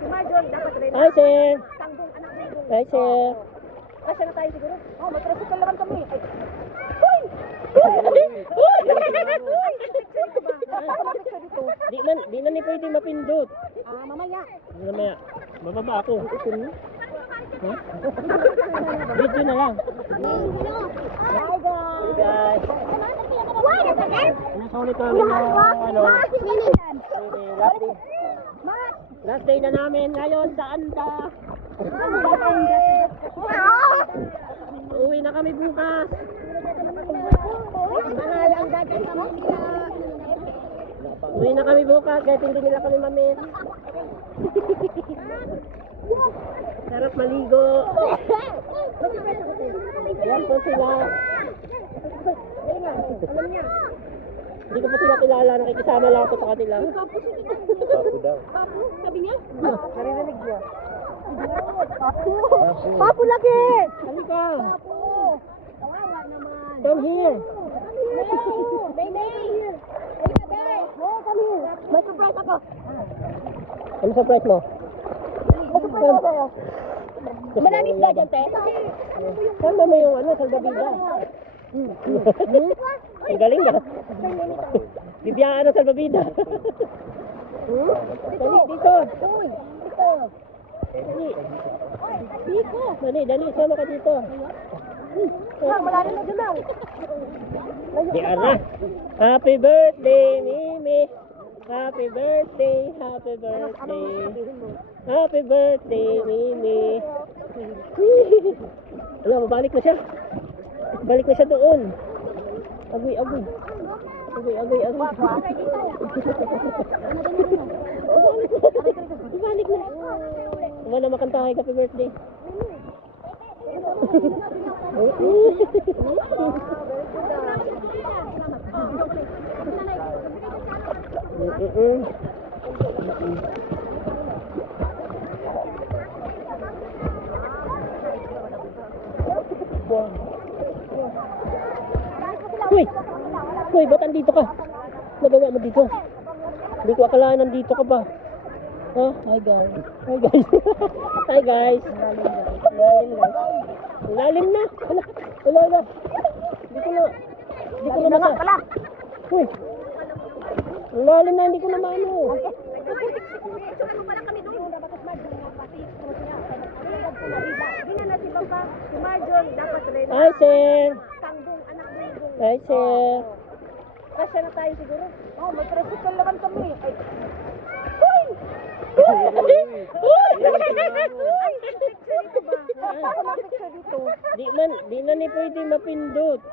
Si Marjon, dapat rin. Hi, sir. Tanggong anak mo. Hi, sir. Kasya na tayo siguro. Oh, may tricycle naman kami. Ay. Di na ni pwede mapindot. Ah, mamaya. Mamaya. Mababa ako. Ha? Video na lang. Hi, guys. Hey, guys. Nasa ulit namin yung last day na namin ngayon sa Anda. Uwi na kami bukas. Uwi na kami bukas kahit hindi nila kami mamiss. Sarap maligo. Yan po sila. Alam niya. Hindi ko pa sila kilala. Nakikisama lang ako sa kanila. Papo daw. Sabi niya? Narinig niya. Papo lagi! Halika. Kawawa naman. Come here. Baby! Halika, babe! Oh, come here. May surprise ako. Ano surprise mo? May surprise ako sa'yo. Malamis ba dyan, te? Saan mo yung salbabida? Ang galing ba? Bibiyaan ng salbabida. Dali, dito. Dito. Dali. Dito. Dali, sama ka dito. Malalim na dyan lang. Di ara. Happy birthday, Mimi. Happy birthday, happy birthday. Happy birthday, Mimi. Alam, mabalik na siya. Balik na siya doon. Agoy. Balik na. Wala makantahay, happy birthday. Hoy, ba't andito ka? Nagawa mo dito? Hindi ko akala nandito ka pa. Ha? Hi guys. Hi guys. Lalim na. Wala. Hindi ko na masa. Hoy. Lalim na, hindi ko na maano. Si Marjon, dapat rin. Hi sir. Tanggong anak mo. Hi sir. Kasya na tayo siguro. Oh, may tricycle naman kami. Ay. Di na ni pwede mapindot.